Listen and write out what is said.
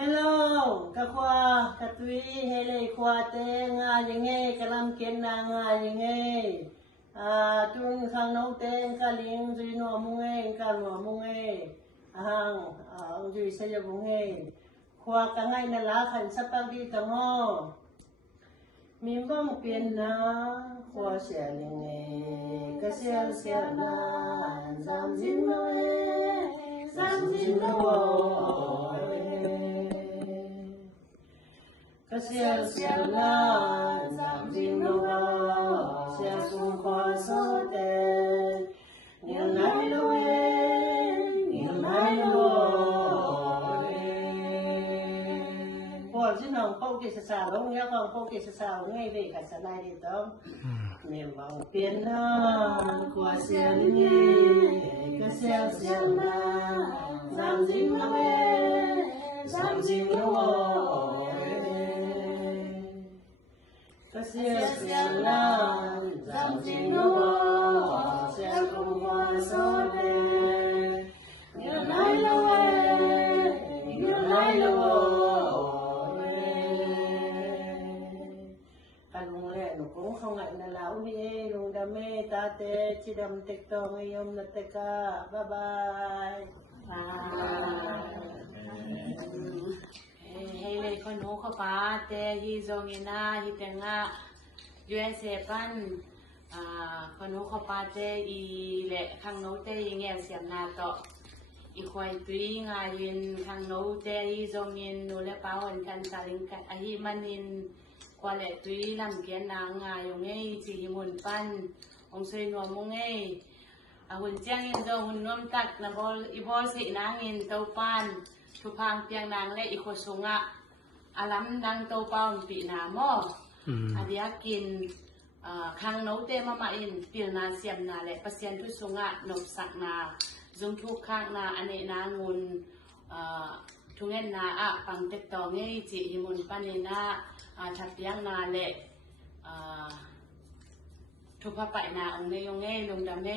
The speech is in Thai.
Hello กะควากะตุยเฮเลควาเตงายังไงกะลำเก็นนางายังไงจุนข้างน้องเตงกะลิงจุยหนัวมุงเองกะหนัวมุงเอหังจุยเสยมุงเอควากะไงนั่นละขันสัปดีตะงอมีบ้องเปลี่ยนนาควาเสียลิงเอกะเสียเสียนาสามจินโนเอสามจินโนKasia siana zamjino sia sungkwa sote nilai loeพอสิน้องเป้ากิสาวลงเนี่ยของเป้ากิสาวง่ายเว้กันสลายดีต้องแม่ว่าเปลี่ยนหน้ากว่าเสียนี่ก็เสียนาzamjino Kasia siana zamjino sia sungkwa sote nilai loe Kalung le no kung khong ai na lao ni e lung da me ta te chi dam tek tong yom na te ka bye bye ให้เลยคนหูเข้าป้าแต่ยีโซงยนาฮิเตงะยูเอสเอปันคนหูเข้าป้าแต่อีแหละข้างโน้แต่ยีแงเสียงนาต่ออีควายตุยงายินข้างโน้แต่ยีโซงยินนูและป้าวันกันตาลิงกันอาฮิมันยินควาแหละตุยลำเกียนนางงายงไงจีหิมุนปันองเซนวมุงไงหุ่นเจียงยินโดหุ่นนวมตักนะบอลอีบอลสีนางยินเต้าปานทุพางเปียงนางและอีโคสุงะอาลัมดังเต้าเป้าปีนาหม้ออาเดียกินข้างโน้เตมามาอินปีนาเสียมนาและประเสียนทุสุงะนกสักนาจุงทุกข้างนาอเนนางูนทุเงินนาปังเต็กตองให้จิหิมุนปานินาทับเปียงนาและทุพปะนาองเนยงเงลงดำเน